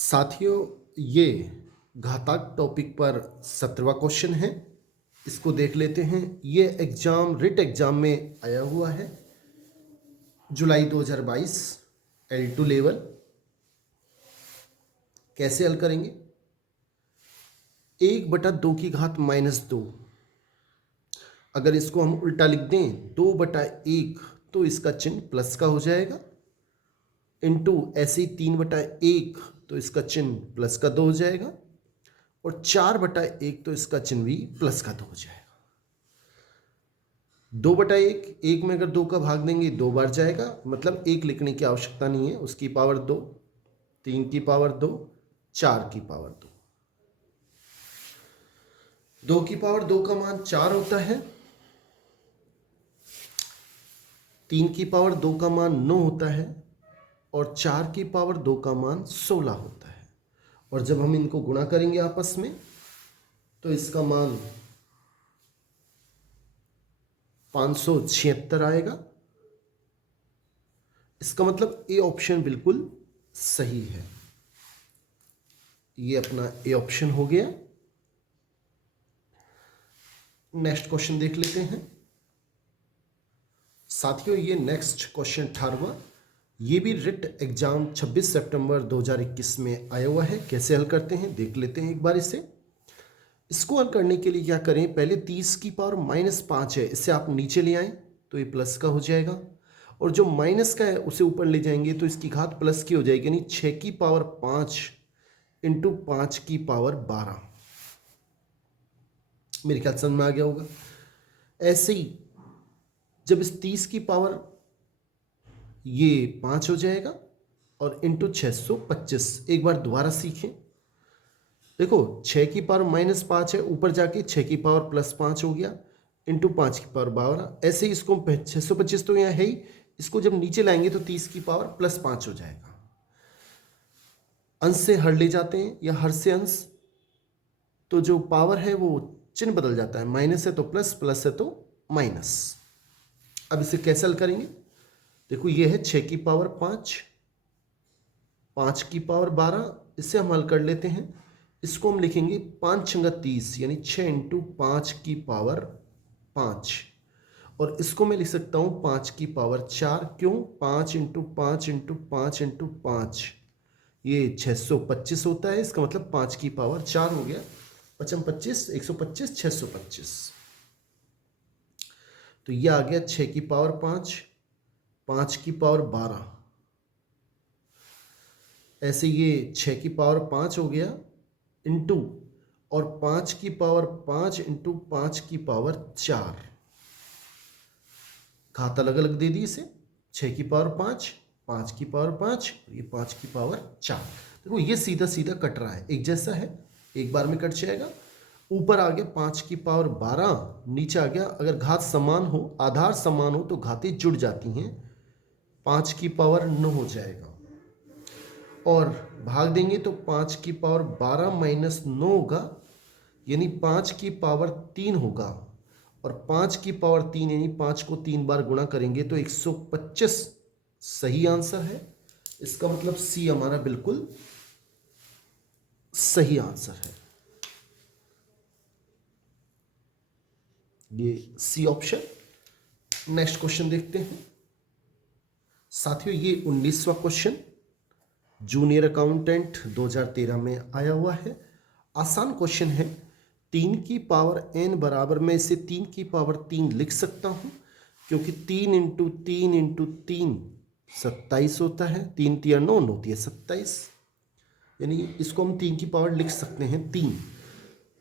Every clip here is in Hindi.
साथियों, ये घातांक टॉपिक पर 17वां क्वेश्चन है। इसको देख लेते हैं। ये एग्जाम रिट एग्जाम में आया हुआ है, जुलाई 2022, L2 लेवल। कैसे हल करेंगे? 1/2 की घात -2, अगर इसको हम उल्टा लिख दें 2/1 तो इसका चिन्ह प्लस का हो जाएगा, इंटू ऐसे 3/1 तो इसका चिन्ह प्लस का 2 हो जाएगा, और 4/1 तो इसका चिन्ह भी प्लस का 2 हो जाएगा। 2/1, एक में अगर 2 का भाग देंगे 2 बार जाएगा, मतलब 1 लिखने की आवश्यकता नहीं है। उसकी पावर 2, 3 की पावर 2, 4 की पावर 2। 2 की पावर 2 का मान 4 होता है, 3 की पावर 2 का मान 9 होता है, और 4 की पावर 2 का मान 16 होता है। और जब हम इनको गुणा करेंगे आपस में तो इसका मान 576 आएगा। इसका मतलब ए ऑप्शन बिल्कुल सही है। ये अपना ए ऑप्शन हो गया। नेक्स्ट क्वेश्चन देख लेते हैं साथियों। ये नेक्स्ट क्वेश्चन 18वां, ये भी रिट एग्जाम 26 सितंबर 2021 में आया हुआ है। कैसे हल करते हैं देख लेते हैं एक बार इसे। इसको हल करने के लिए क्या करें, पहले 30 की पावर -5 है, इससे आप नीचे ले आएं तो ये प्लस का हो जाएगा, और जो माइनस का है उसे ऊपर ले जाएंगे तो इसकी घात प्लस की हो जाएगी, यानी 6 की पावर 5 इंटू 5 की पावर 12। मेरे ख्याल समझ में आ गया होगा। ऐसे ही जब इस 30 की पावर ये 5 हो जाएगा और इंटू 625, एक बार दोबारा सीखें। देखो 6 की पावर -5 है, ऊपर जाके 6 की पावर +5 हो गया, इंटू 5 की पावर 12। ऐसे ही इसको 625 तो यहाँ है ही, इसको जब नीचे लाएंगे तो 30 की पावर +5 हो जाएगा। अंश से हर ले जाते हैं या हर से अंश, तो जो पावर है वो चिन्ह बदल जाता है, माइनस है तो प्लस, प्लस है तो माइनस। अब इसे कैसे हल करेंगे? देखो ये है 6 की पावर 5, 5 की पावर 12, इसे हम हल कर लेते हैं। इसको हम लिखेंगे 5 × 30, यानी 6 इंटू 5 की पावर 5, और इसको मैं लिख सकता हूँ 5 की पावर 4। क्यों? 5 इंटू 5 इंटू 5 इंटू 5, ये 625 होता है। इसका मतलब 5 की पावर 4 हो गया। 5 25, 125, 625। तो ये आ गया 6 की पावर 5, 5 की पावर 12। ऐसे ये 6 की पावर 5 हो गया, इंटू और 5 की पावर 5 इंटू 5 की पावर 4। घात अलग अलग दे दी इसे, 6 की पावर 5, 5 की पावर 5, ये 5 की पावर 4। देखो ये सीधा सीधा कट रहा है, एक जैसा है, एक बार में कट जाएगा। ऊपर आ गया 5 की पावर 12, नीचे आ गया, अगर घात समान हो, आधार समान हो तो घातें जुड़ जाती हैं, 5 की पावर 9 हो जाएगा, और भाग देंगे तो 5 की पावर 12 - 9 होगा, यानी 5 की पावर 3 होगा, और 5 की पावर 3 यानी 5 को 3 बार गुणा करेंगे तो 125 सही आंसर है। इसका मतलब सी हमारा बिल्कुल सही आंसर है। ये सी ऑप्शन। नेक्स्ट क्वेश्चन देखते हैं साथियों। ये 19वां क्वेश्चन जूनियर अकाउंटेंट 2013 में आया हुआ है। आसान क्वेश्चन है। 3 की पावर n बराबर, मैं इसे 3 की पावर 3 लिख सकता हूँ, क्योंकि 3 इंटू 3 इंटू 3 27 होता है, 3 × 9 होती है 27, यानी इसको हम 3 की पावर लिख सकते हैं 3।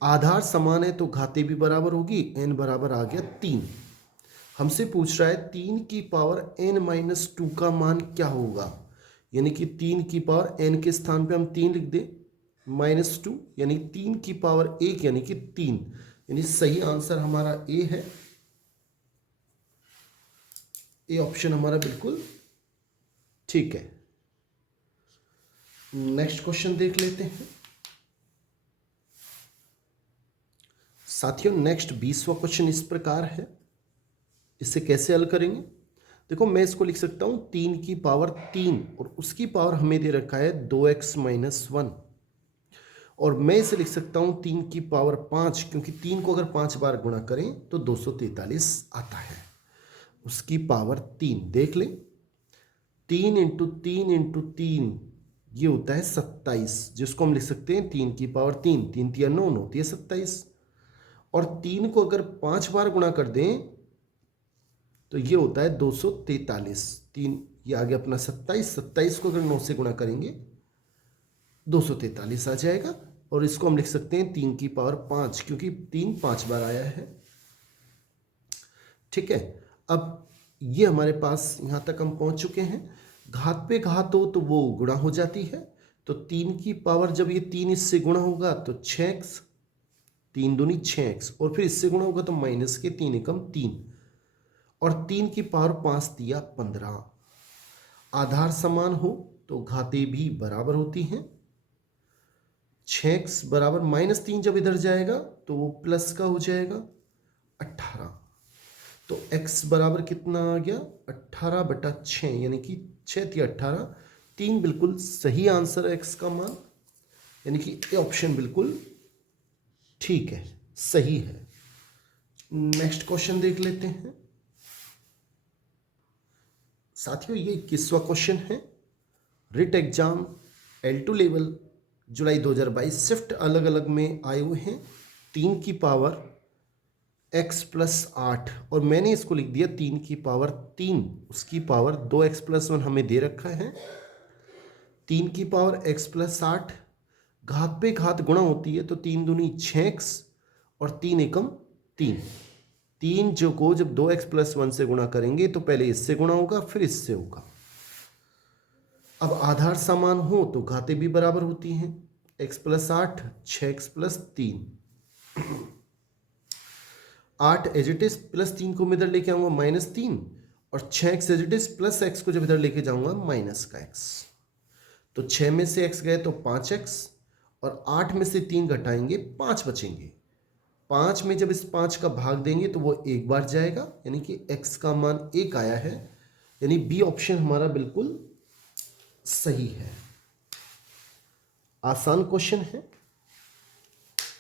आधार समान है तो घातें भी बराबर होगी, n बराबर आ गया 3। हमसे पूछ रहा है 3 की पावर n-2 का मान क्या होगा, यानी कि 3 की पावर n के स्थान पे हम 3 लिख दें, -2, यानी 3 की पावर 1 यानी कि 3, यानी सही आंसर हमारा ए है। ए ऑप्शन हमारा बिल्कुल ठीक है। नेक्स्ट क्वेश्चन देख लेते हैं साथियों। नेक्स्ट 20वां क्वेश्चन इस प्रकार है। इसे कैसे हल करेंगे? देखो मैं इसको लिख सकता हूँ 3 की पावर 3 और उसकी पावर हमें दे रखा है 2x माइनस 1, और मैं इसे लिख सकता हूँ 3 की पावर 5, क्योंकि 3 को अगर 5 बार गुणा करें तो 243 आता है। उसकी पावर 3 देख लें, 3 इंटू 3 इंटू 3 ये होता है 27, जिसको हम लिख सकते हैं 3 की पावर 3, 3 तिया 9, 9 तिया 27, और 3 को अगर 5 बार गुणा कर दें तो ये होता है 243। 3 ये आ गया अपना 27, 27 को अगर 9 से गुणा करेंगे 243 आ जाएगा, और इसको हम लिख सकते हैं 3 की पावर 5, क्योंकि 3 5 बार आया है। ठीक है, अब ये हमारे पास यहाँ तक हम पहुँच चुके हैं। घात पे घात हो तो वो गुणा हो जाती है, तो 3 की पावर जब ये 3 इससे गुणा होगा तो 6x, 3 दूनी 6x, और फिर इससे गुणा होगा तो माइनस के 3 एकम 3, और 3 की पावर 5 दिया 15। आधार समान हो तो घातें भी बराबर होती हैं। 6x बराबर माइनस 3 जब इधर जाएगा तो वो प्लस का हो जाएगा 18, तो x बराबर कितना आ गया 18/6, यानी कि 6 तिया 18, 3 बिल्कुल सही आंसर है x का मान, यानी कि ये ऑप्शन बिल्कुल ठीक है, सही है। नेक्स्ट क्वेश्चन देख लेते हैं साथियों। ये 21वां क्वेश्चन है। रिट एग्जाम L2 लेवल जुलाई 2022 शिफ्ट अलग अलग में आए हुए हैं। 3 की पावर x प्लस 8, और मैंने इसको लिख दिया 3 की पावर 3, उसकी पावर 2x प्लस 1 हमें दे रखा है। 3 की पावर x प्लस 8, घात पे घात गुणा होती है तो 3 दूनी 6x और 3 एकम 3, 3 जो को जब 2x प्लस 1 से गुणा करेंगे तो पहले इससे गुणा होगा फिर इससे होगा। अब आधार समान हो तो घातें भी बराबर होती हैं। x plus 8, 6x plus 3, 8 as it is plus 3 को मैं इधर लेके आऊंगा -3, और 6x as it is plus x को जब इधर लेके जाऊंगा माइनस का x, तो 6 में से x गए तो 5x, और 8 में से 3 घटाएंगे 5 बचेंगे। 5 में जब इस 5 का भाग देंगे तो वो एक बार जाएगा, यानी कि x का मान 1 आया है, यानी बी ऑप्शन हमारा बिल्कुल सही है। आसान क्वेश्चन है।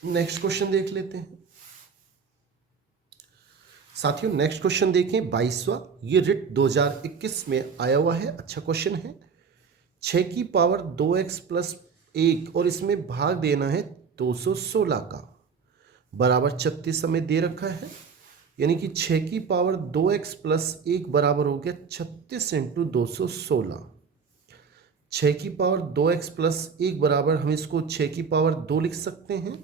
नेक्स्ट क्वेश्चन देख लेते हैं साथियों। नेक्स्ट क्वेश्चन देखें 22वां, ये रिट 2021 में आया हुआ है। अच्छा क्वेश्चन है। 6 की पावर 2x प्लस 1, और इसमें भाग देना है 216 का, बराबर 36 हमें दे रखा है, यानी कि 6 की पावर 2x प्लस 1 बराबर हो गया 36 इंटू 216। 6 की पावर 2x प्लस 1 बराबर, हम इसको 6 की पावर 2 लिख सकते हैं,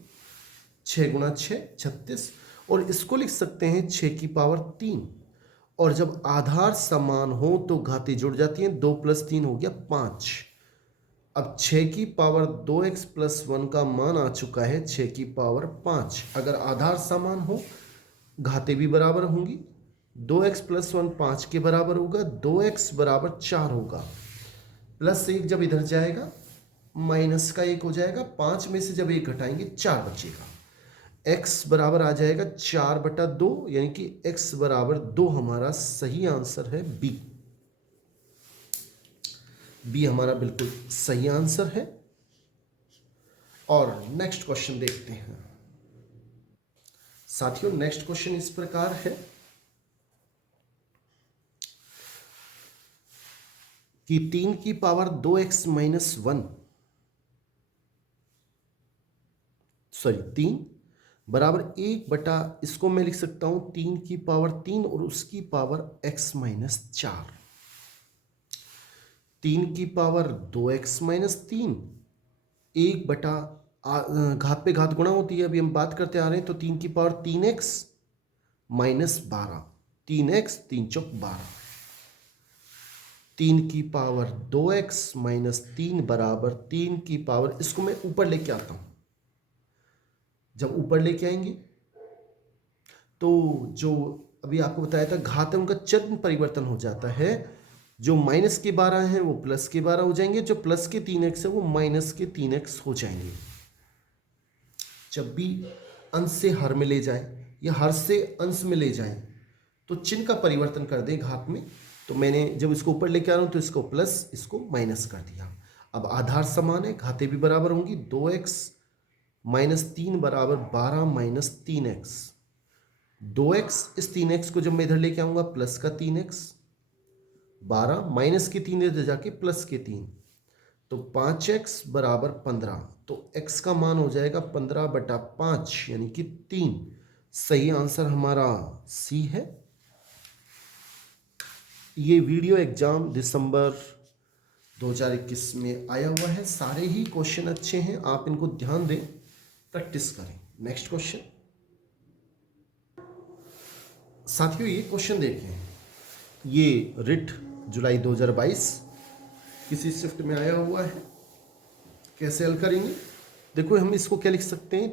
6 गुणा 6 36, और इसको लिख सकते हैं 6 की पावर 3, और जब आधार समान हो तो घातें जुड़ जाती हैं, 2 प्लस 3 हो गया 5। अब 6 की पावर 2x प्लस 1 का मान आ चुका है 6 की पावर 5। अगर आधार समान हो घातें भी बराबर होंगी, 2x प्लस 1 5 के बराबर होगा, 2x बराबर 4 होगा, प्लस 1 जब इधर जाएगा माइनस का 1 हो जाएगा, 5 में से जब 1 घटाएंगे 4 बचेगा, x बराबर आ जाएगा 4/2, यानी कि x बराबर 2 हमारा सही आंसर है बी। बी हमारा बिल्कुल सही आंसर है। और नेक्स्ट क्वेश्चन देखते हैं साथियों। नेक्स्ट क्वेश्चन इस प्रकार है कि 3 की पावर 2x माइनस 1, सॉरी 3 बराबर 1 बटा, इसको मैं लिख सकता हूं 3 की पावर 3 और उसकी पावर x माइनस 4। 3 की पावर 2x माइनस 3, 1 बटा, घात पे घात गुणा होती है, अभी हम बात करते आ रहे हैं, तो 3 की पावर 3x माइनस 12, 3x 3 चौक 12, 3 की पावर 2x माइनस 3 बराबर 3 की पावर, इसको मैं ऊपर लेके आता हूं। जब ऊपर लेके आएंगे तो जो अभी आपको बताया था घात है उनका चिन्ह परिवर्तन हो जाता है, जो माइनस के 12 हैं वो प्लस के 12 हो जाएंगे, जो प्लस के 3x है वो माइनस के 3x हो जाएंगे। जब भी अंश से हर में ले जाए या हर से अंश में ले जाए तो चिन्ह का परिवर्तन कर दें घात में, तो मैंने जब इसको ऊपर लेके आ रहा हूँ तो इसको प्लस, इसको माइनस कर दिया। अब आधार समान है, घातें भी बराबर होंगी। 2x माइनस 3 बराबर 12 माइनस 3x। 2x, इस 3x को जब मैं इधर लेके आऊंगा प्लस का 3x, 12 माइनस के 3 इधर जाके प्लस के 3, तो 5x बराबर 15। तो x का मान हो जाएगा 15/5 यानी कि 3। सही आंसर हमारा सी है। ये वीडियो एग्जाम दिसंबर 2021 में आया हुआ है। सारे ही क्वेश्चन अच्छे हैं, आप इनको ध्यान दें, प्रैक्टिस करें। नेक्स्ट क्वेश्चन साथियों, ये क्वेश्चन देखें। ये रिट जुलाई 2022 किसी शिफ्ट में आया हुआ है। कैसे हल करेंगे? देखो, हम इसको क्या लिख सकते हैं,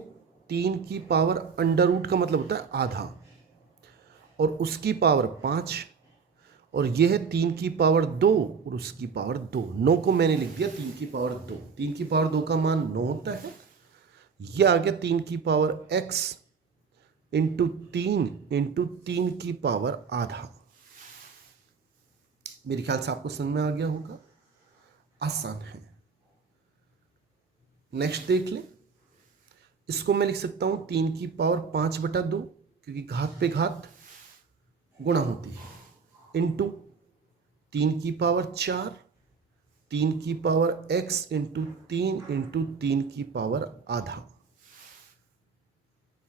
3 की पावर अंडर रूट का मतलब होता है आधा, और उसकी पावर 5, और यह है 3 की पावर 2 और उसकी पावर 2। 9 को मैंने लिख दिया 3 की पावर 2। 3 की पावर 2 का मान 9 होता है। यह आ गया 3 की पावर x इंटू 3 की पावर आधा। मेरे ख्याल से आपको समझ में आ गया होगा, आसान है। नेक्स्ट देख लें। इसको मैं लिख सकता हूं 3 की पावर 5/2, क्योंकि घात पे घात गुणा होती है, इंटू 3 की पावर 4, 3 की पावर x इंटू 3 की पावर आधा।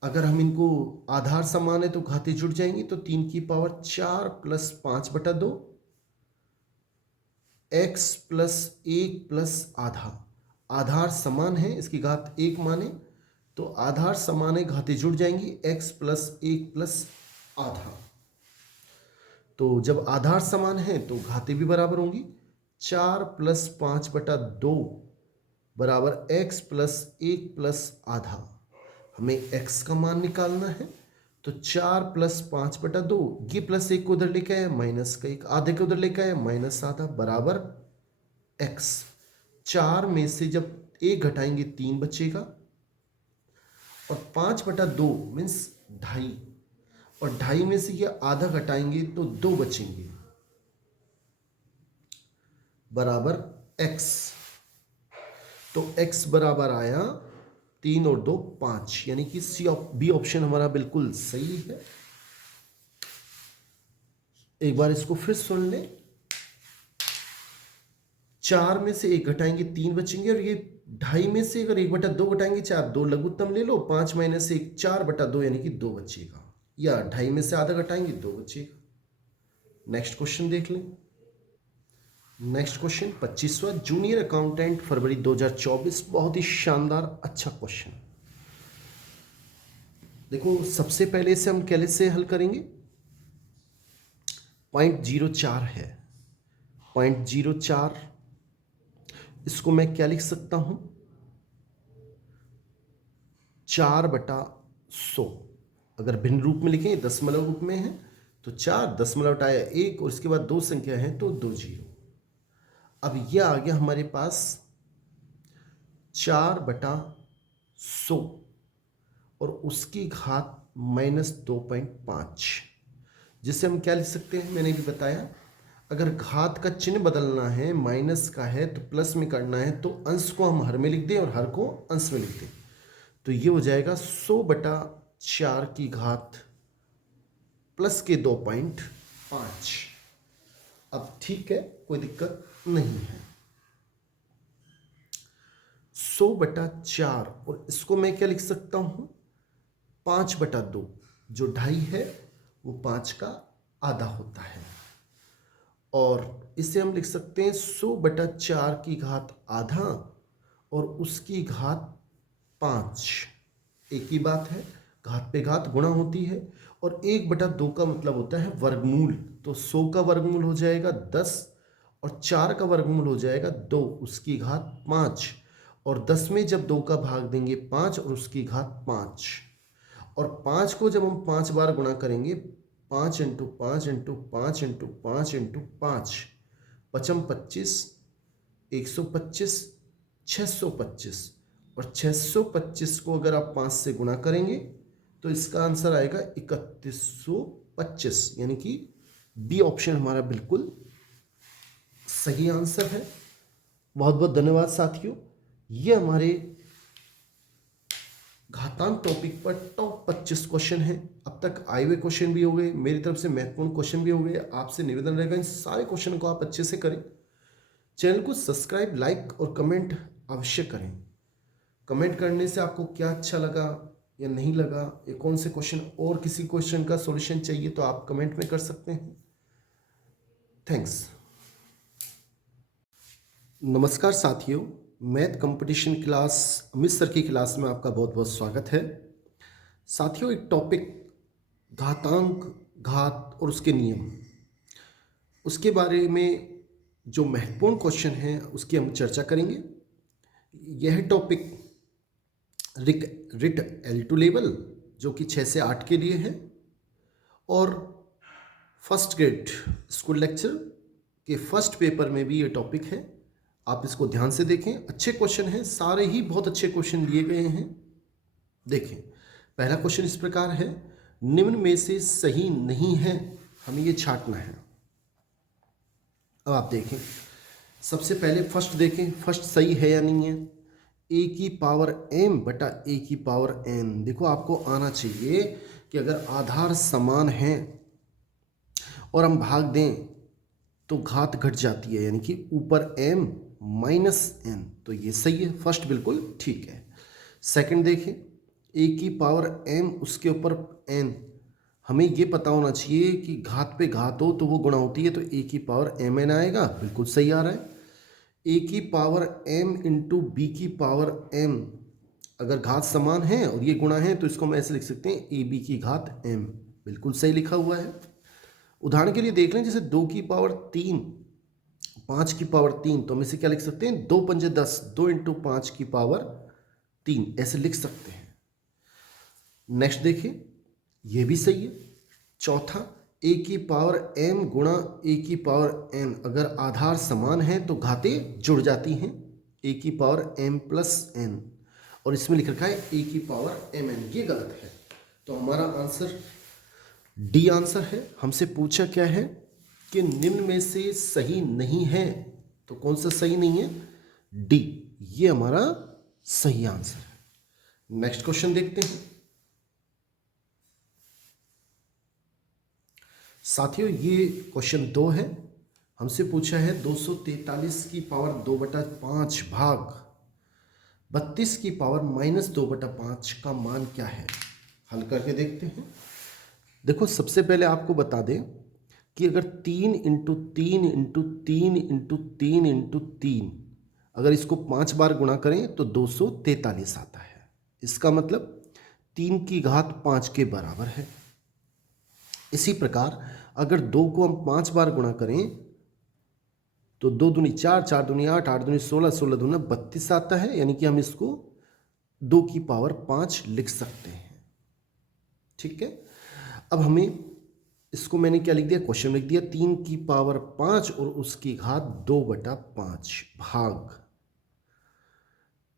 अगर हम इनको आधार समान है तो घातें जुड़ जाएंगी, तो 3 की power 4 plus 5/2 x plus 1 plus आधा। आधार समान है, इसकी घात 1 माने, तो आधार समान है, घातें जुड़ जाएंगी, x प्लस 1 प्लस आधा। तो जब आधार समान है तो घातें भी बराबर होंगी। 4 प्लस 5/2 बराबर x प्लस 1 प्लस आधा। हमें x का मान निकालना है, तो 4 प्लस 5/2, ये प्लस 1 को उधर लेके आया, माइनस का 1 आधे को उधर लेके आया, माइनस आधा बराबर x। 4 में से जब 1 घटाएंगे 3 बचेगा, और 5/2 मीन्स 2.5, और 2.5 में से ये आधा घटाएंगे तो 2 बचेंगे, बराबर x। तो x बराबर आया 3 और 2 5, यानी कि बी ऑप्शन हमारा बिल्कुल सही है। एक बार इसको फिर सुन लें। 4 में से 1 घटाएंगे 3 बचेंगे, और ये 2.5 में से अगर 1/2 घटाएंगे 4, 2 लघुत्तम ले लो, 5 माइनस 1 4/2 यानी कि 2 बचेगा, या 2.5 में से आधा घटाएंगे 2 बचेगा। नेक्स्ट क्वेश्चन देख लें। नेक्स्ट क्वेश्चन 25वां, जूनियर अकाउंटेंट फरवरी 2024। बहुत ही शानदार अच्छा क्वेश्चन। देखो, सबसे पहले इसे हम कैसे हल करेंगे। 0.04 है, 0.04, इसको मैं क्या लिख सकता हूं, 4/100। अगर भिन्न रूप में लिखें, दशमलव रूप में है, तो 4 दशमलव हटाया 1 और इसके बाद 2 संख्या है तो 2 जीरो। अब यह आ गया हमारे पास 4/100 और उसकी घात -2.5, जिसे हम क्या लिख सकते हैं, मैंने भी बताया, अगर घात का चिन्ह बदलना है, माइनस का है तो प्लस में करना है, तो अंश को हम हर में लिख दें और हर को अंश में लिख दें, तो ये हो जाएगा 100/4 की घात प्लस के 2.5। अब ठीक है, कोई दिक्कत नहीं है। 100/4, और इसको मैं क्या लिख सकता हूं, 5/2। जो 2.5 है वो 5 का आधा होता है, और इसे हम लिख सकते हैं 100/4 की घात आधा और उसकी घात 5। एक ही बात है, घात पे घात गुणा होती है, और 1/2 का मतलब होता है वर्गमूल, तो 100 का वर्गमूल हो जाएगा 10, और 4 का वर्गमूल हो जाएगा 2, उसकी घात 5, और 10 में जब 2 का भाग देंगे 5 और उसकी घात 5, और 5 को जब हम 5 बार गुणा करेंगे, 5 इंटू 5 इंटू 5 इंटू 5 इंटू 5, 5 25, 125, 625, और 625 को अगर आप 5 से गुणा करेंगे तो इसका आंसर आएगा 3125, यानी कि बी ऑप्शन हमारा बिल्कुल सही आंसर है। बहुत बहुत धन्यवाद साथियों। ये हमारे घातांक टॉपिक पर टॉप 25 क्वेश्चन हैं। अब तक आए हुए क्वेश्चन भी हो गए, मेरी तरफ से महत्वपूर्ण क्वेश्चन भी हो गए। आपसे निवेदन रहेगा इन सारे क्वेश्चन को आप अच्छे से करें। चैनल को सब्सक्राइब, लाइक और कमेंट अवश्य करें। कमेंट करने से आपको क्या अच्छा लगा या नहीं लगा, या कौन से क्वेश्चन और किसी क्वेश्चन का सॉल्यूशन चाहिए तो आप कमेंट में कर सकते हैं। थैंक्स। नमस्कार साथियों, math competition class Amit sir की क्लास में आपका बहुत बहुत स्वागत है। साथियों, एक टॉपिक घातांक, घात और उसके नियम, उसके बारे में जो महत्वपूर्ण क्वेश्चन हैं उसकी हम चर्चा करेंगे। यह टॉपिक रिट L2 लेवल जो कि 6 से 8 के लिए है, और फर्स्ट ग्रेड स्कूल लेक्चर के फर्स्ट पेपर में भी ये टॉपिक है। आप इसको ध्यान से देखें, अच्छे क्वेश्चन हैं, सारे ही बहुत अच्छे क्वेश्चन लिए गए हैं। देखें, पहला क्वेश्चन इस प्रकार है, निम्न में से सही नहीं है, हमें ये छांटना है। अब आप देखें, सबसे पहले फर्स्ट देखें, फर्स्ट सही है या नहीं है। ए की पावर m बटा ए की पावर n। देखो, आपको आना चाहिए कि अगर आधार समान है और हम भाग दें तो घात घट जाती है, यानी कि ऊपर m माइनस n, तो ये सही है, फर्स्ट बिल्कुल ठीक है। सेकंड देखें, a की पावर m उसके ऊपर n, हमें ये पता होना चाहिए कि घात पे घात हो तो वो गुणा होती है, तो a की पावर mn आएगा, बिल्कुल सही आ रहा है। a की पावर m इंटू बी की पावर m, अगर घात समान है और ये गुणा है तो इसको हम ऐसे लिख सकते हैं ए बी की घात m, बिल्कुल सही लिखा हुआ है। उदाहरण के लिए देख लें, जैसे 2 की पावर 3, 5 की पावर 3, तो हम इसे क्या लिख सकते हैं, 2 पंजे 10, 2 इंटू 5 की पावर 3, ऐसे लिख सकते हैं। नेक्स्ट देखिए, ये भी सही है। चौथा, ए की पावर m गुणा ए की पावर n, अगर आधार समान है तो घातें जुड़ जाती हैं, ए की पावर m प्लस n, और इसमें लिख रखा है ए की पावर mn, ये गलत है। तो हमारा आंसर डी आंसर है। हमसे पूछा क्या है कि निम्न में से सही नहीं है, तो कौन सा सही नहीं है, डी, ये हमारा सही आंसर है। नेक्स्ट क्वेश्चन देखते हैं साथियों, ये क्वेश्चन 2 है। हमसे पूछा है 243 की पावर 2/5 भाग 32 की पावर माइनस 2/5 का मान क्या है। हल करके देखते हैं। देखो, सबसे पहले आपको बता दें कि अगर 3 इंटू 3 इंटू 3 इंटू 3 इंटू 3, अगर इसको 5 बार गुणा करें तो 243 आता है। इसका मतलब 3 की घात 5 के बराबर है। इसी प्रकार अगर 2 को हम 5 बार गुणा करें तो 2 दूनी 4, 4 दूनी 8, 8 दूनी 16, 16 दूना 32 आता है, यानी कि हम इसको 2 की पावर 5 लिख सकते हैं। ठीक है, अब हमें इसको मैंने क्या लिख दिया, क्वेश्चन लिख दिया, 3 की पावर 5 और उसकी घात 2/5 भाग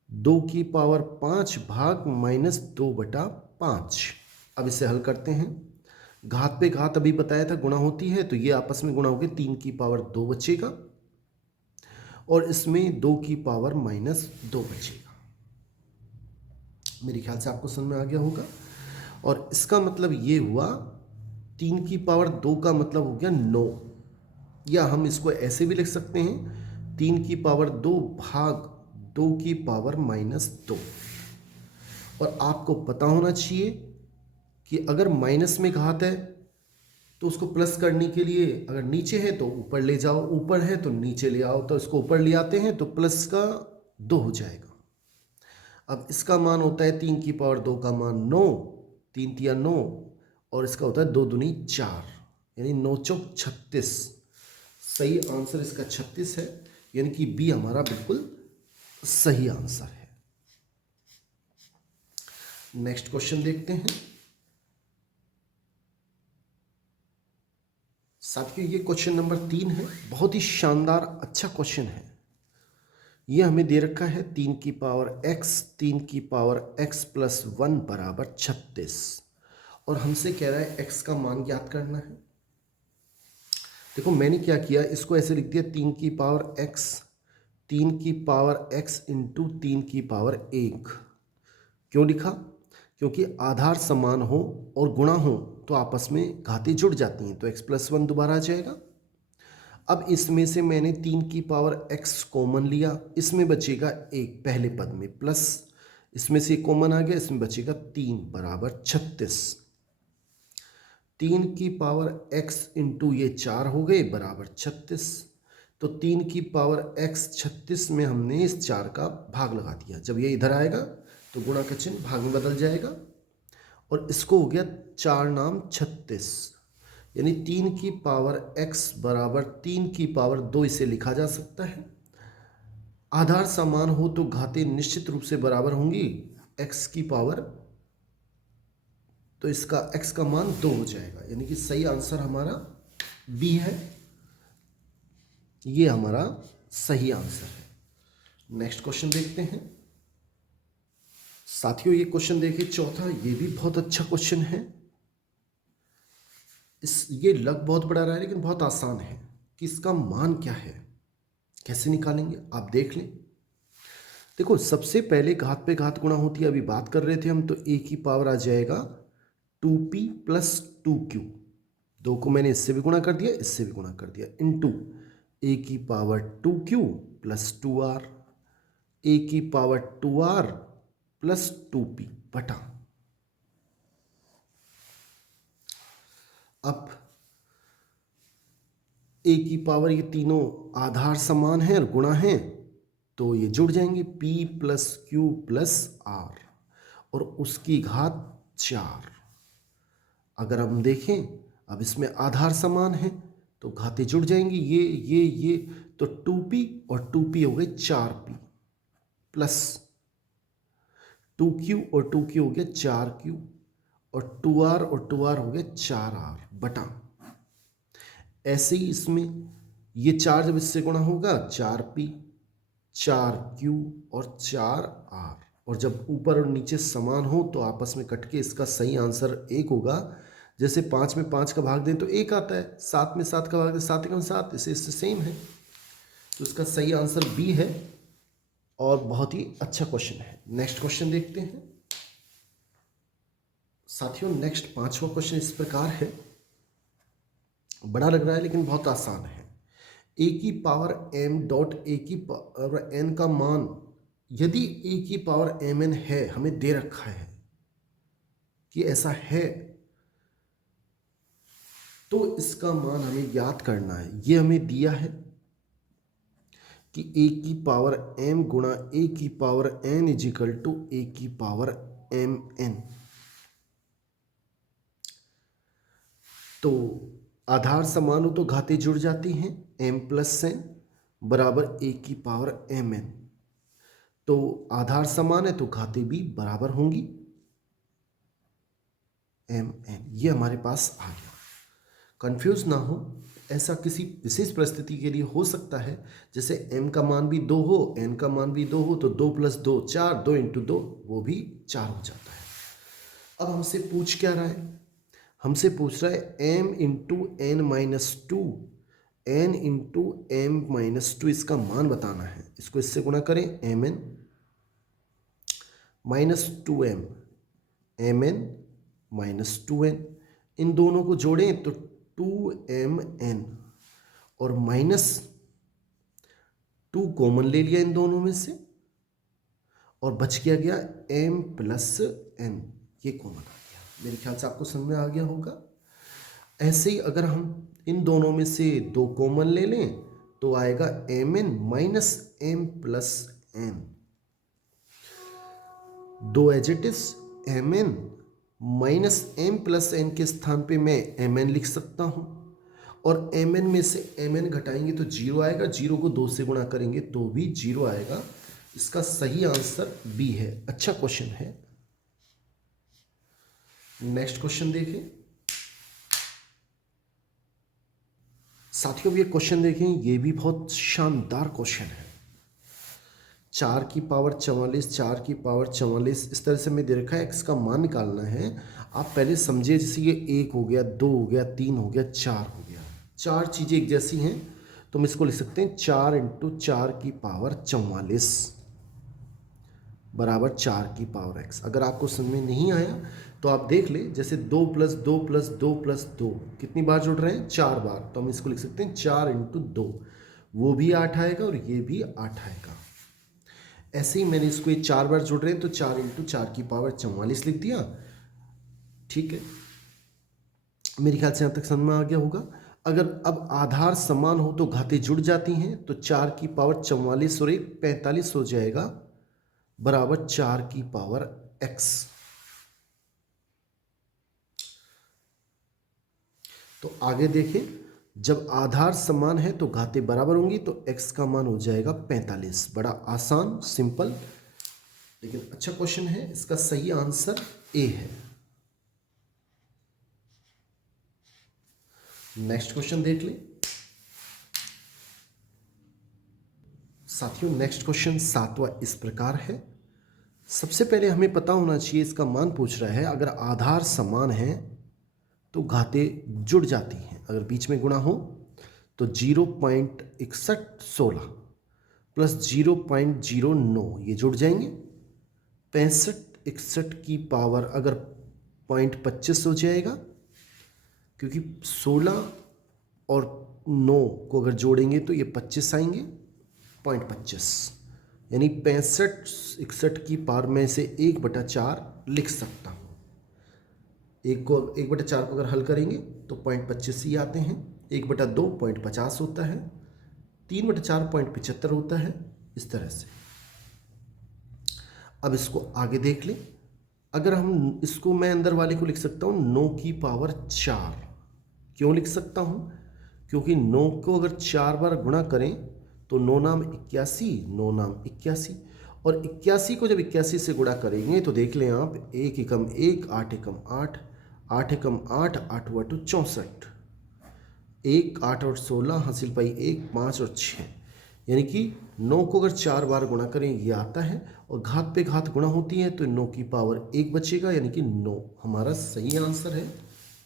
2 की पावर 5 भाग माइनस 2/5। अब इसे हल करते हैं। घात पे घात अभी बताया था गुणा होती है, तो ये आपस में गुणा होकर 3 की पावर 2 बचेगा, और इसमें 2 की पावर माइनस 2 बचेगा। मेरे ख्याल से आपको समझ में आ गया होगा। और इसका मतलब ये हुआ, 3 की पावर 2 का मतलब हो गया 9, या हम इसको ऐसे भी लिख सकते हैं, 3 की पावर 2 भाग 2 की पावर माइनस 2। और आपको पता होना चाहिए कि अगर माइनस में घात है तो उसको प्लस करने के लिए अगर नीचे है तो ऊपर ले जाओ, ऊपर है तो नीचे ले आओ, तो इसको ऊपर ले आते हैं तो प्लस का 2 हो जाएगा। अब इसका मान होता है 3 की पावर 2 का मान 9, 3 तिया 9, और इसका होता है 2 दूनी 4, यानी 9 चौक 36। सही आंसर इसका 36 है, यानी कि बी हमारा बिल्कुल सही आंसर है। नेक्स्ट क्वेश्चन देखते हैं साथियों, ये क्वेश्चन नंबर 3 है। बहुत ही शानदार अच्छा क्वेश्चन है। ये हमें दे रखा है 3 की पावर x, 3 की पावर x प्लस 1 बराबर 36, और हमसे कह रहा है x का मान ज्ञात करना है। देखो मैंने क्या किया, इसको ऐसे लिख दिया 3 की पावर x, 3 की पावर x इंटू 3 की पावर 1। क्यों लिखा? क्योंकि आधार समान हो और गुणा हो तो आपस में घातें जुड़ जाती हैं, तो x+1 दोबारा आ जाएगा। अब इसमें से मैंने 3 की पावर x कॉमन लिया, इसमें बचेगा 1 पहले पद में, प्लस इसमें से कॉमन आ गया, इसमें बचेगा 3 बराबर 36। 3 की पावर x इंटू ये 4 हो गए बराबर 36। तो 3 की पावर x 36 में हमने इस 4 का भाग लगा दिया। जब ये इधर आएगा तो गुणा का चिन्ह भाग में बदल जाएगा और इसको हो गया 4 नाम 36, यानी 3 की पावर x बराबर 3 की पावर 2 इसे लिखा जा सकता है। आधार समान हो तो घातें निश्चित रूप से बराबर होंगी x की पावर, तो इसका x का मान 2 हो जाएगा, यानी कि सही आंसर हमारा बी है। ये हमारा सही आंसर है। नेक्स्ट क्वेश्चन देखते हैं साथियों। ये क्वेश्चन देखिए चौथा, ये भी बहुत अच्छा क्वेश्चन है। ये लग बहुत बड़ा रहा है लेकिन बहुत आसान है कि इसका मान क्या है, कैसे निकालेंगे आप देख लें। देखो सबसे पहले घात पे घात गुणा होती है, अभी बात कर रहे थे हम, तो a की पावर आ जाएगा 2p प्लस 2q। 2 को मैंने इससे भी गुणा कर दिया, इससे भी गुणा कर दिया, इंटू a की power 2q plus 2r, a की पावर 2r प्लस 2p बटा। अब a की पावर, ये तीनों आधार समान हैं और गुणा हैं तो ये जुड़ जाएंगे, p plus Q plus R और उसकी घात 4। अगर हम देखें अब इसमें आधार समान है तो घातें जुड़ जाएंगी, ये तो 2p और 2p हो गए 4p प्लस 2q और 2q हो गया 4q और 2r और 2r हो गया 4r बटा। ऐसे ही इसमें ये 4 जब इससे गुणा होगा 4p 4q और 4r, और जब ऊपर और नीचे समान हो तो आपस में कट के इसका सही आंसर 1 होगा। जैसे 5 में 5 का भाग दें तो 1 आता है, 7 में 7 का भाग दें 7 एकम 7, इससे सेम है, तो इसका सही आंसर बी है और बहुत ही अच्छा क्वेश्चन है। नेक्स्ट क्वेश्चन देखते हैं साथियों। नेक्स्ट 5वां क्वेश्चन इस प्रकार है, बड़ा लग रहा है लेकिन बहुत आसान है। a की पावर m डॉट a की पावर n का मान यदि a की पावर mn है, हमें दे रखा है कि ऐसा है, तो इसका मान हमें ज्ञात करना है। ये हमें दिया है कि a की पावर m गुणा a की power n equal to a की पावर mn। तो आधार समान हो तो घातें जुड़ जाती हैं, m प्लस n बराबर a की पावर mn। तो आधार समान है तो घातें भी बराबर होंगी mn। ये हमारे पास आ गया। कंफ्यूज ना हो, ऐसा किसी विशेष परिस्थिति के लिए हो सकता है, जैसे m का मान भी 2 हो, n का मान भी 2 हो, तो 2 प्लस 2 4, 2 इंटू 2 वो भी 4 हो जाता है। अब हमसे पूछ क्या रहा है, हमसे पूछ रहा है m into n minus 2, n into m minus 2 इसका मान बताना है। इसको इससे गुणा करें, mn minus 2m, mn minus 2n, इन दोनों को जोड़ें तो 2mn और माइनस 2 कॉमन ले लिया इन दोनों में से और बच गया m प्लस n, ये कॉमन आ गया। मेरे ख्याल से आपको समझ में आ गया होगा। ऐसे ही अगर हम इन दोनों में से 2 कॉमन ले लें तो आएगा mn minus m plus n। 2 as it is, mn minus m plus n के स्थान पे मैं mn लिख सकता हूं और mn में से mn घटाएंगे तो 0 आएगा, 0 को 2 से गुणा करेंगे तो भी 0 आएगा। इसका सही आंसर बी है। अच्छा क्वेश्चन है। नेक्स्ट क्वेश्चन देखें साथियों। ये क्वेश्चन देखें, ये भी बहुत शानदार क्वेश्चन है। 4 की पावर 44, 4 की पावर 44 इस तरह से मैं दे रखा है, x का मान निकालना है। आप पहले समझिए, जैसे ये 1 हो गया, 2 हो गया, 3 हो गया, 4 हो गया। चार चीज़ें एक जैसी हैं तो हम इसको लिख सकते हैं 4 इंटू 4⁴ बराबर 4 की पावर x। अगर आपको समझ में नहीं आया तो आप देख ले, जैसे 2 + 2 + 2 + 2 कितनी बार जुड़ रहे हैं, 4 बार, तो हम इसको लिख सकते हैं 4 इंटू 2, वो भी 8 आएगा और ये भी 8 आएगा। ऐसे ही मैंने इसको ये 4 बार जुड़ रहे हैं तो 4 इंटू 4⁴ लिख दिया। ठीक है, मेरे ख्याल से यहाँ तक समझ में आ गया होगा। अगर अब आधार समान हो तो घातें जुड़ जाती हैं, तो 4⁴ और 1 45 हो जाएगा बराबर 4 की पावर x। तो आगे देखें, जब आधार समान है तो घातें बराबर होंगी तो x का मान हो जाएगा 45। बड़ा आसान सिंपल, लेकिन अच्छा क्वेश्चन है। इसका सही आंसर ए है। नेक्स्ट क्वेश्चन देख लें साथियों। नेक्स्ट क्वेश्चन 7वां इस प्रकार है। सबसे पहले हमें पता होना चाहिए, इसका मान पूछ रहा है, अगर आधार समान है तो घातें जुड़ जाती हैं। अगर बीच में गुणा हो तो 0.6116 प्लस 0.09 ये जुड़ जाएंगे। 65 61 की पावर अगर 0.25 हो जाएगा, क्योंकि 16 और 9 को अगर जोड़ेंगे तो ये 25 आएंगे, 0.25, यानी 65 61 की पावर में से 1/4 लिख सकता हूँ। 1/4 को अगर हल करेंगे तो 0.25 ही आते हैं। 1/2 0.50 होता है, 3/4 0.75 होता है, इस तरह से। अब इसको आगे देख लें। अगर हम इसको, मैं अंदर वाले को लिख सकता हूँ 9⁴। क्यों लिख सकता हूँ? क्योंकि 9 को अगर 4 बार गुणा करें तो 9 नाम 81, 9 नाम 81, और 81 को जब 81 से गुणा करेंगे तो देख लें आप, 1 एकम 1, 8 एकम 8, 8 एकम 8, 8 हुआ तो 64, 1 8 और 16 हासिल पाई 1 5 और 6, यानी कि 9 को अगर 4 बार गुणा करें ये आता है, और घात पे घात गुणा होती है तो 9 की पावर 1 बचेगा, यानी कि 9 हमारा सही आंसर है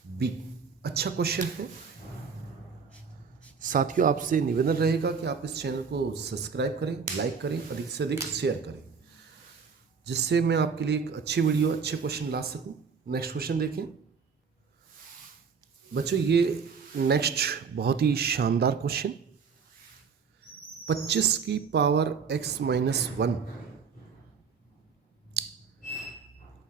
बी। अच्छा क्वेश्चन है साथियों। आपसे निवेदन रहेगा कि आप इस चैनल को सब्सक्राइब करें, लाइक करें, अधिक से अधिक शेयर करें, जिससे मैं आपके लिए एक अच्छी वीडियो, अच्छे क्वेश्चन ला सकूं। नेक्स्ट क्वेश्चन देखें बच्चों, ये नेक्स्ट बहुत ही शानदार क्वेश्चन। 25 की पावर x-1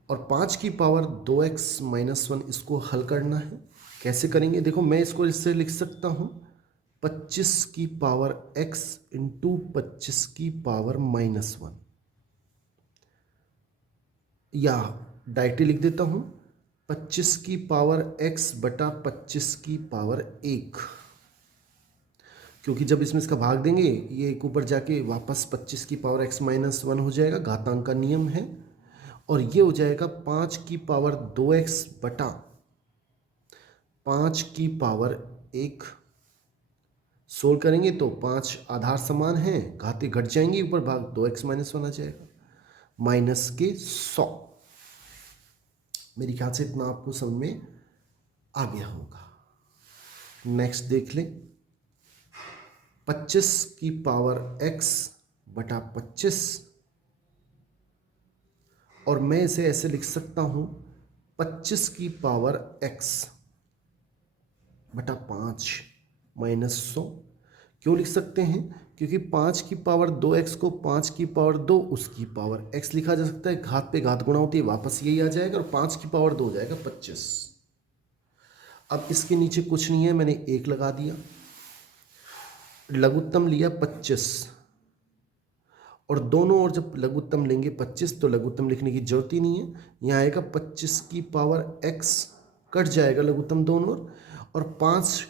और 5 की पावर 2x-1, इसको हल करना है। कैसे करेंगे? देखो, मैं इसको इससे लिख सकता हूँ 25 की पावर x इंटू 25 की पावर -1, या डायरेक्टली लिख देता हूँ 25 की पावर x बटा 25 की पावर 1, क्योंकि जब इसमें इसका भाग देंगे ये एक ऊपर जाके वापस 25 की पावर x-1 हो जाएगा, घातांक का नियम है, और ये हो जाएगा 5 की पावर 2x बटा 5 की पावर 1। सोल्व करेंगे तो 5 आधार समान हैं, घातें घट जाएंगी, ऊपर भाग 2x-1 आ जाएगा, माइनस के 100। मेरे ख्याल से इतना आपको समझ में आ गया होगा। नेक्स्ट देख लें, 25 की पावर x बटा 25, और मैं इसे ऐसे लिख सकता हूं 25 की पावर x बटा 5 माइनस 100। क्यों लिख सकते हैं? क्योंकि 5 की पावर 2x को 5 की पावर 2 उसकी पावर x लिखा जा सकता है, घात पे घात गुणा होती है, वापस यही आ जाएगा, और 5 की पावर 2 हो जाएगा 25। अब इसके नीचे कुछ नहीं है, मैंने 1 लगा दिया, लघुत्तम लिया 25, और दोनों ओर जब लघुत्तम लेंगे 25 तो लघुत्तम लिखने की जरूरत ही नहीं है। यहाँ आएगा 25 की पावर x, कट जाएगा लघुत्तम दोनों ओर, और 5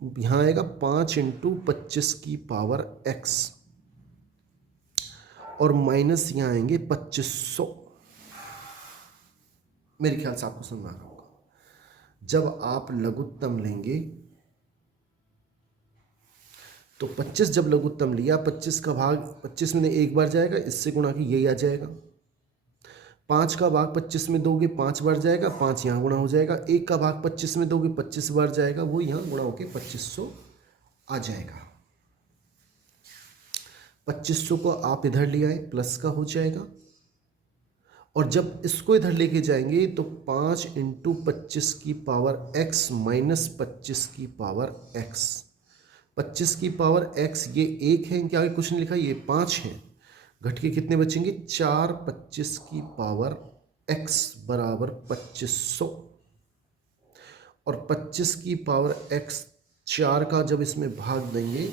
यहाँ आएगा 5 इंटू 25 की पावर x, और माइनस यहाँ आएंगे 2500। मेरे ख्याल से आपको समझ आ रहा होगा। जब आप लघुत्तम लेंगे तो 25 जब लघुत्तम लिया, 25 का भाग 25 में एक बार जाएगा, इससे गुणा की यही आ जाएगा, 5 का भाग 25 में दोगे 5 बार जाएगा, 5 यहाँ गुणा हो जाएगा। 1 का भाग 25 में दोगे 25 बार जाएगा, वो यहाँ गुणा होके 2500 आ जाएगा। 2500 को आप इधर ले आए, प्लस का हो जाएगा। और जब इसको इधर लेके जाएंगे तो 5 इंटू 25 की पावर x माइनस 25 की पावर x, 25 की पावर x ये 1 है, क्या आगे कुछ नहीं लिखा, ये 5 है। घट के कितने बचेंगे, 4 25 की पावर x बराबर 2500। और 25 की पावर x 4 का जब इसमें भाग देंगे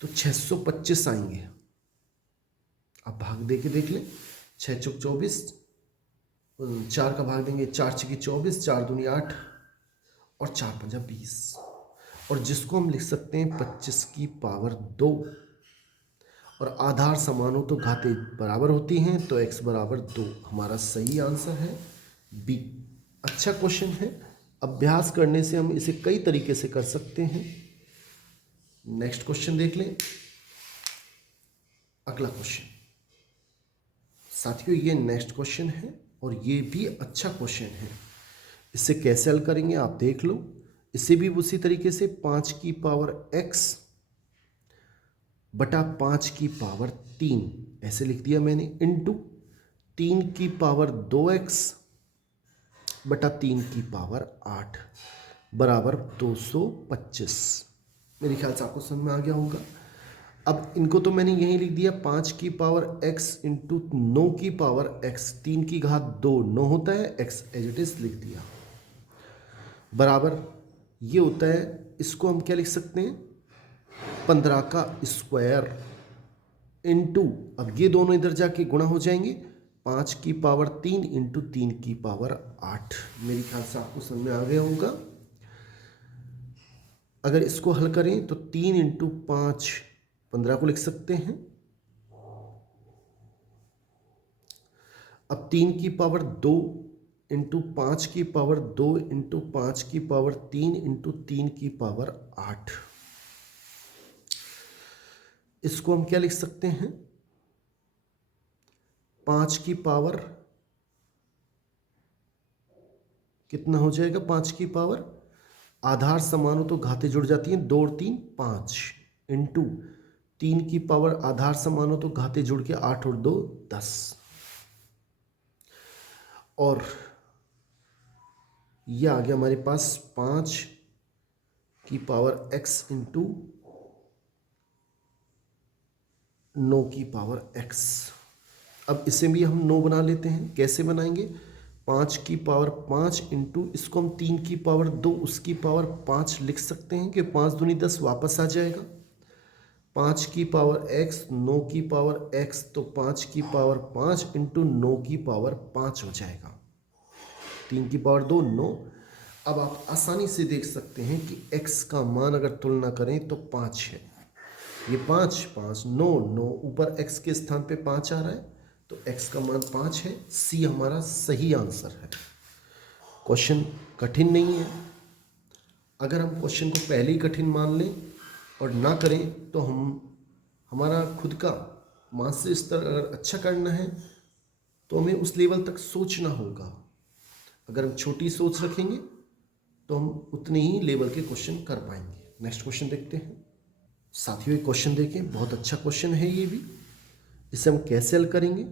तो 625 आएंगे। आप भाग दे के देख लें, 6 चौक 24, 4 का भाग देंगे 4 छकी 24, 4 दूनी 8 और 4 पंजा 20। और जिसको हम लिख सकते हैं 25 की पावर 2। और आधार समान हो तो घातें बराबर होती हैं, तो x बराबर 2 हमारा सही आंसर है बी। अच्छा क्वेश्चन है, अभ्यास करने से हम इसे कई तरीके से कर सकते हैं। नेक्स्ट क्वेश्चन देख लें। अगला क्वेश्चन साथियों, ये नेक्स्ट क्वेश्चन है और ये भी अच्छा क्वेश्चन है। इसे कैसे हल करेंगे आप देख लो। इसे भी उसी तरीके से 5 की पावर x बटा 5 की पावर 3 ऐसे लिख दिया मैंने, इंटू 3 की पावर 2x बटा 3 की पावर 8 बराबर 225। मेरे ख्याल से आपको समझ में आ गया होगा। अब इनको तो मैंने यही लिख दिया, 5 की पावर x इंटू 9 की पावर x, 3 की घात 2 9 होता है, x एज इट इज लिख दिया, बराबर ये होता है। इसको हम क्या लिख सकते हैं, 15 का स्क्वायर इंटू, अब ये दोनों इधर जाके गुणा हो जाएंगे, 5 की पावर 3 इंटू 3 की पावर 8। मेरे ख्याल से आपको समझ में आ गया होगा। अगर इसको हल करें तो 3 इंटू 5 15 को लिख सकते हैं। अब 3 की पावर 2 इंटू 5 की पावर 2 इंटू 5 की पावर 3 इंटू 3 की पावर 8, इसको हम क्या लिख सकते हैं, 5 की पावर कितना हो जाएगा, 5 की पावर आधार समान हो तो घातें जुड़ जाती हैं, 2 और 3 5 इंटू 3 की पावर आधार समान हो तो घातें जुड़ के 8 और 2 10। और यह आ गया हमारे पास 5 की पावर x इंटू 9 की पावर x। अब इसे भी हम 9 बना लेते हैं। कैसे बनाएंगे, 5 की पावर 5 इंटू, इसको हम 3 की पावर 2 उसकी पावर 5 लिख सकते हैं कि 5 दूनी 10 वापस आ जाएगा। 5 की पावर x 9 की पावर x, तो 5 की पावर 5 इंटू 9 की पावर 5 हो जाएगा, 3 की पावर 2 9। अब आप आसानी से देख सकते हैं कि x का मान अगर तुलना करें तो 5 है, ये 5 5 9 9, ऊपर x के स्थान पे 5 आ रहा है, तो x का मान 5 है। सी हमारा सही आंसर है। क्वेश्चन कठिन नहीं है। अगर हम क्वेश्चन को पहले ही कठिन मान लें और ना करें तो हमारा खुद का मानसिक स्तर अगर अच्छा करना है तो हमें उस लेवल तक सोचना होगा। अगर हम छोटी सोच रखेंगे तो हम उतने ही लेवल के क्वेश्चन कर पाएंगे। नेक्स्ट क्वेश्चन देखते हैं साथियों। ये क्वेश्चन देखें, बहुत अच्छा क्वेश्चन है ये भी। इसे हम कैसे हल करेंगे,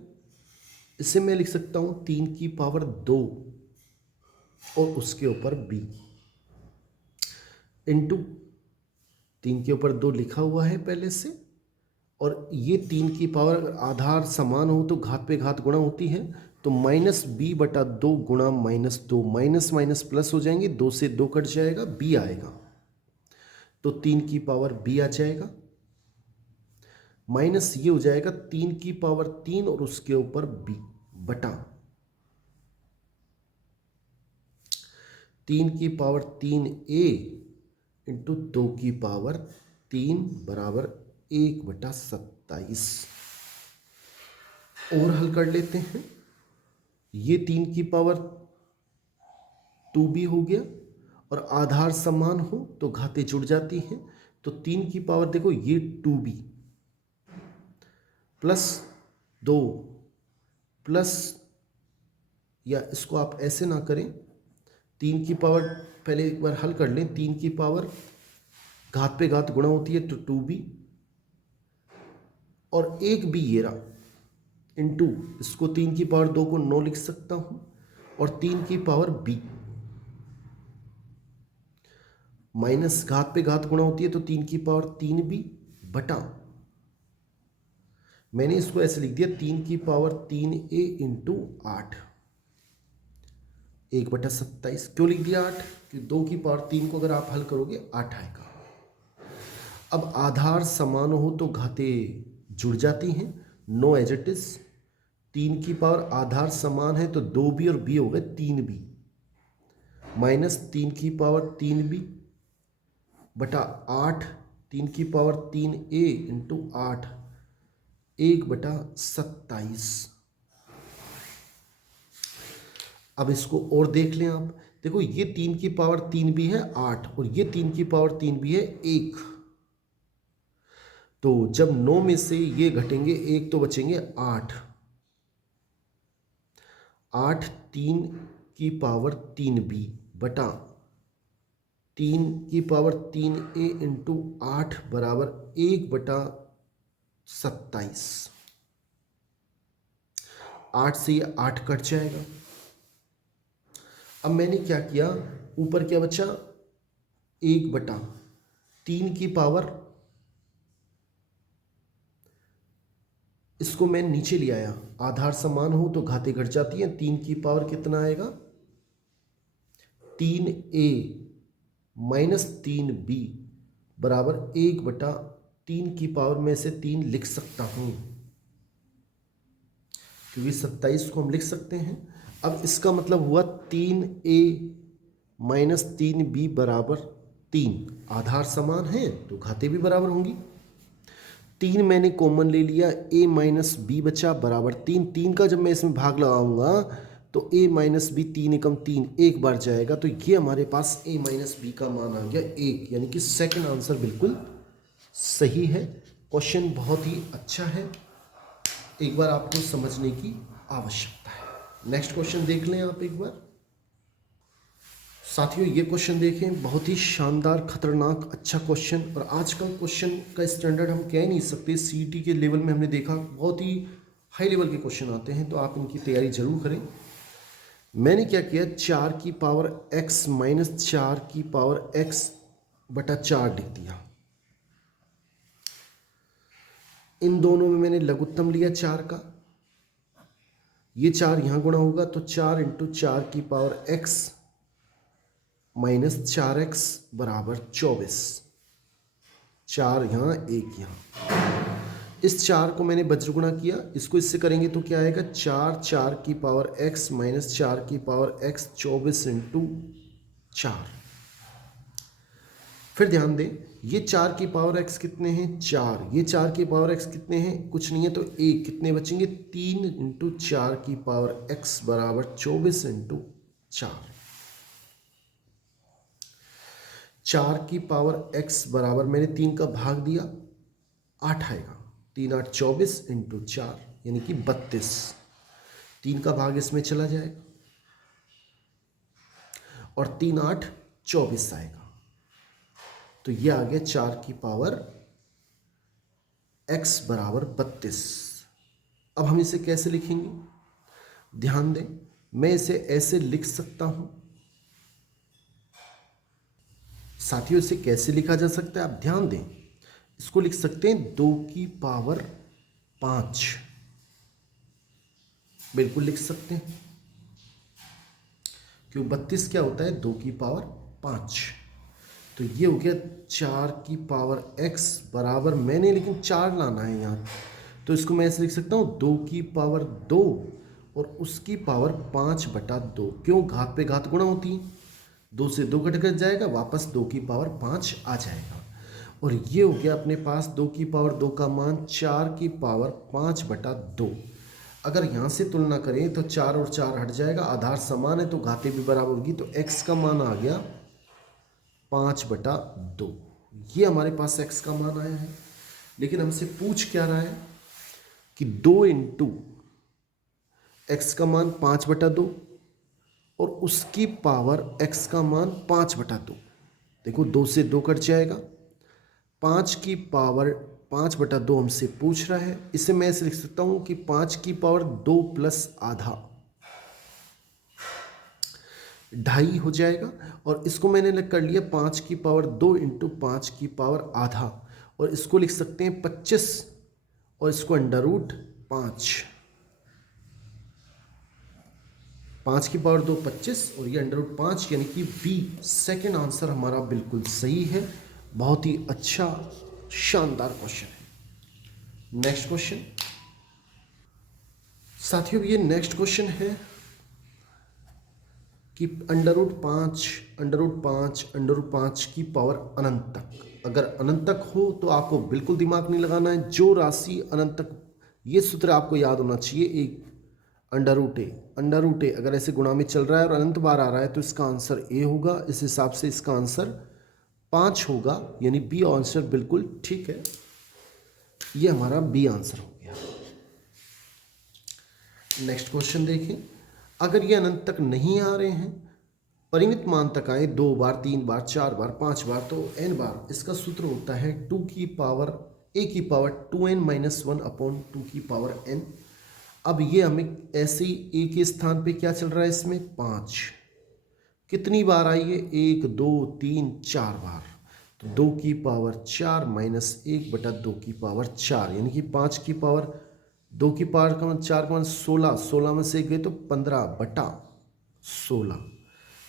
इसे मैं लिख सकता हूँ 3 की पावर 2 और उसके ऊपर b इंटू 3 के ऊपर 2 लिखा हुआ है पहले से, और ये 3 की पावर अगर आधार समान हो तो घात पे घात गुणा होती है, तो माइनस b बटा 2 गुणा -2, माइनस माइनस प्लस हो जाएंगे, 2 से 2 कट जाएगा, b आएगा, तो 3 की पावर b आ जाएगा, माइनस ये हो जाएगा 3 की पावर 3 और उसके ऊपर b बटा 3 की पावर 3a इंटू 2 की पावर 3 बराबर 1/27। और हल कर लेते हैं। ये 3 की पावर 2b हो गया, और आधार समान हो तो घातें जुड़ जाती हैं, तो 3 की पावर देखो ये 2b प्लस 2 प्लस या इसको आप ऐसे ना करें, 3 की पावर पहले एक बार हल कर लें। 3 की पावर घात पे घात गुणा होती है तो 2b, और 1b ये रहा इंटू, इसको 3 की पावर 2 को 9 लिख सकता हूं, और 3 की पावर b माइनस घात पे घात गुणा होती है तो 3 की पावर 3b बटा, मैंने इसको ऐसे लिख दिया 3 की पावर 3a इंटू 8, 1/27। क्यों लिख दिया 8? कि 2 की पावर 3 को अगर आप हल करोगे 8 आएगा। अब आधार समान हो तो घातें जुड़ जाती हैं, नो एज इट इज। 3 की पावर आधार समान है तो 2b और b हो गए 3b, माइनस 3 की पावर 3b बटा 8, 3 की पावर 3a इंटू 8, 1/27। अब इसको और देख लें आप, देखो ये 3 की पावर 3b है 8, और ये 3 की पावर 3b है 1। तो जब 9 में से ये घटेंगे 1 तो बचेंगे 8। 8 3 की पावर 3b बटा 3 की पावर 3a इंटू 8 बराबर 1/27। 8 से ये 8 कट जाएगा। अब मैंने क्या किया, ऊपर क्या बचा, 1/3 की पावर, इसको मैं नीचे ले आया, आधार समान हो तो घातें घट जाती हैं। 3 की पावर कितना आएगा, 3a माइनस 3b बराबर 1/3 की पावर में से 3 लिख सकता हूं, क्योंकि 27 को हम लिख सकते हैं। अब इसका मतलब हुआ 3a माइनस 3b बराबर 3, आधार समान है तो घातें भी बराबर होंगी। 3 मैंने कॉमन ले लिया, a माइनस बी बचा बराबर 3। 3 का जब मैं इसमें भाग लगाऊंगा तो a माइनस बी, 3 एकम 3, एक बार जाएगा, तो ये हमारे पास a माइनस बी का मान आ गया 1, यानी कि सेकंड आंसर बिल्कुल सही है। क्वेश्चन बहुत ही अच्छा है, एक बार आपको समझने की आवश्यकता है। नेक्स्ट क्वेश्चन देख लें आप एक बार। साथियों ये क्वेश्चन देखें, बहुत ही शानदार, खतरनाक, अच्छा क्वेश्चन। और आजकल क्वेश्चन का स्टैंडर्ड हम कह नहीं सकते, सीईटी के लेवल में हमने देखा बहुत ही हाई लेवल के क्वेश्चन आते हैं, तो आप इनकी तैयारी जरूर करें। मैंने क्या किया, 4 की पावर x माइनस 4 की पावर x बटा 4 लिख दिया। इन दोनों में मैंने लघुत्तम लिया 4 का, ये 4 यहाँ गुणा होगा तो 4 इंटू 4 की पावर x माइनस 4x बराबर 24, 4 यहाँ 1 यहाँ। इस 4 को मैंने वज्रगुणा किया, इसको इससे करेंगे तो क्या आएगा, 4 4 की पावर x माइनस 4 की पावर x 24 इंटू 4। फिर ध्यान दें, ये 4 की पावर x कितने हैं, 4, ये 4 की पावर x कितने हैं, कुछ नहीं है तो 1, कितने बचेंगे, 3 इंटू 4 की पावर x बराबर 24 इंटू 4। 4 की पावर x बराबर, मैंने 3 का भाग दिया, 8 आएगा, 3 8 24 इंटू 4 यानी कि 32। 3 का भाग इसमें चला जाएगा और 3 8 24 आएगा, तो ये आ गया 4 की पावर x बराबर 32। अब हम इसे कैसे लिखेंगे, ध्यान दें, मैं इसे ऐसे लिख सकता हूं। साथियों इसे कैसे लिखा जा सकता है, आप ध्यान दें, इसको लिख सकते हैं 2 की पावर 5, बिल्कुल लिख सकते हैं, क्यों 32 क्या होता है, 2 की पावर 5। तो ये हो गया 4 की पावर x बराबर, मैंने लेकिन 4 लाना है यहाँ, तो इसको मैं ऐसे लिख सकता हूँ 2 की पावर 2 और उसकी पावर 5/2। क्यों, घात पे घात गुणा होती है, 2 से 2 कट जाएगा, वापस 2 की पावर 5 आ जाएगा। और ये हो गया अपने पास 2 की पावर 2 का मान 4 की पावर 5/2। अगर यहाँ से तुलना करें तो 4 और 4 हट जाएगा, आधार समान है तो घातें भी बराबर होगी, तो x का मान आ गया 5/2। ये हमारे पास x का मान आया है। लेकिन हमसे पूछ क्या रहा है कि 2 इंटू x का मान 5/2, और उसकी पावर x का मान 5/2। देखो 2 से 2 कट जाएगा, 5 की पावर 5/2 हमसे पूछ रहा है। इसे मैं ऐसे लिख सकता हूँ कि 5 की पावर 2 प्लस आधा 2.5 हो जाएगा। और इसको मैंने लिख कर लिया 5 की पावर 2 इंटू 5 की पावर आधा, और इसको लिख सकते हैं 25, और इसको √5। 5 की पावर 2 25 और ये √5, यानी कि बी सेकेंड आंसर हमारा बिल्कुल सही है। बहुत ही अच्छा शानदार क्वेश्चन है। नेक्स्ट क्वेश्चन साथियों, ये नेक्स्ट क्वेश्चन है कि √5 की पावर अनंत तक। अगर अनंत तक हो तो आपको बिल्कुल दिमाग नहीं लगाना है। जो राशि अनंत तक, ये सूत्र आपको याद होना चाहिए, एक √a अगर ऐसे गुणा में चल रहा है और अनंत बार आ रहा है तो इसका आंसर ए होगा। इस हिसाब से इसका आंसर 5 होगा, यानी बी आंसर बिल्कुल ठीक है। ये हमारा बी आंसर हो गया। नेक्स्ट क्वेश्चन देखें, अगर ये अनंत तक नहीं आ रहे हैं, परिमित मान तक आए 2 बार, 3 बार, 4 बार, 5 बार, तो n बार, इसका सूत्र होता है a की पावर 2n - 1 अपॉन 2 की पावर n। अब ये हमें ऐसे ही a के स्थान पे क्या चल रहा है, इसमें 5 कितनी बार आई है, 1 2 3 4 बार, तो 2 की पावर 4 माइनस 1/2 की पावर 4, यानी कि 5 की पावर 2 की पावर का मान 4 का मान 16, 16 में से गए तो 15/16,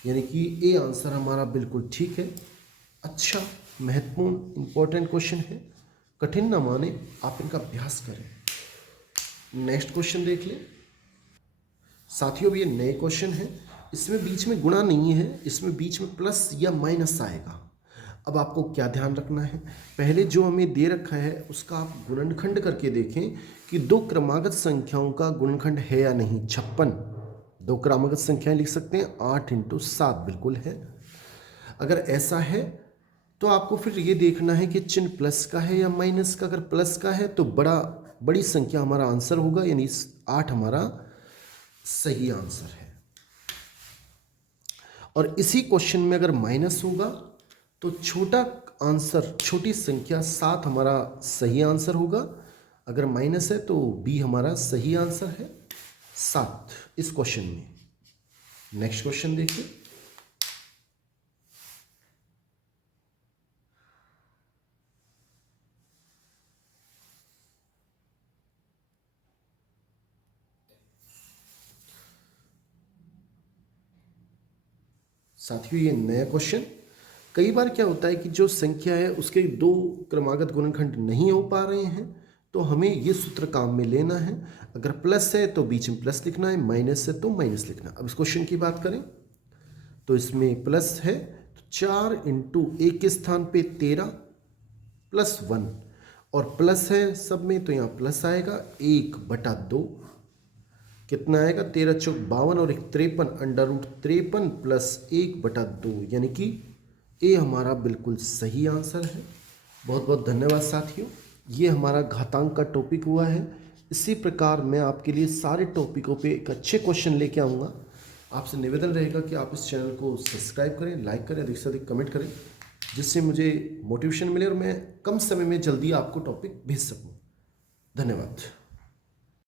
यानी कि ए आंसर हमारा बिल्कुल ठीक है। अच्छा, महत्वपूर्ण इंपॉर्टेंट क्वेश्चन है, कठिन ना माने, आप इनका अभ्यास करें। नेक्स्ट क्वेश्चन देख लें साथियों, ये नए क्वेश्चन है, इसमें बीच में गुणा नहीं है, इसमें बीच में प्लस या माइनस आएगा। अब आपको क्या ध्यान रखना है, पहले जो हमें दे रखा है उसका आप गुणनखंड करके देखें कि 2 क्रमागत संख्याओं का गुणनखंड है या नहीं। 56 2 क्रमागत संख्याएं लिख सकते हैं, 8 × 7 बिल्कुल है। अगर ऐसा है तो आपको फिर ये देखना है कि चिन्ह प्लस का है या माइनस का। अगर प्लस का है तो बड़ी संख्या हमारा आंसर होगा, यानी 8 हमारा सही आंसर है। और इसी क्वेश्चन में अगर माइनस होगा तो छोटा आंसर, छोटी संख्या 7 हमारा सही आंसर होगा। अगर माइनस है तो बी हमारा सही आंसर है, 7 इस क्वेश्चन में। नेक्स्ट क्वेश्चन देखिए, साथियों ये नया क्वेश्चन। कई बार क्या होता है कि जो संख्या है उसके 2 क्रमागत गुणनखंड नहीं हो पा रहे हैं, तो हमें ये सूत्र काम में लेना है। अगर प्लस है तो बीच में प्लस लिखना है, माइनस है तो माइनस लिखना है। अब इस क्वेश्चन की बात करें तो इसमें प्लस है तो 4 × 1 के स्थान पे 13 + 1, और प्लस है सब में तो यहाँ प्लस आएगा, 1/2 कितना आएगा, 13 × 4 52 और 1 53, √53 + 1/2, यानी कि ए हमारा बिल्कुल सही आंसर है। बहुत बहुत धन्यवाद साथियों, ये हमारा घातांक का टॉपिक हुआ है। इसी प्रकार मैं आपके लिए सारे टॉपिकों पे एक अच्छे क्वेश्चन लेके आऊँगा। आपसे निवेदन रहेगा कि आप इस चैनल को सब्सक्राइब करें, लाइक करें, अधिक से अधिक कमेंट करें, जिससे मुझे मोटिवेशन मिले और मैं कम समय में जल्दी आपको टॉपिक भेज सकूँ। धन्यवाद।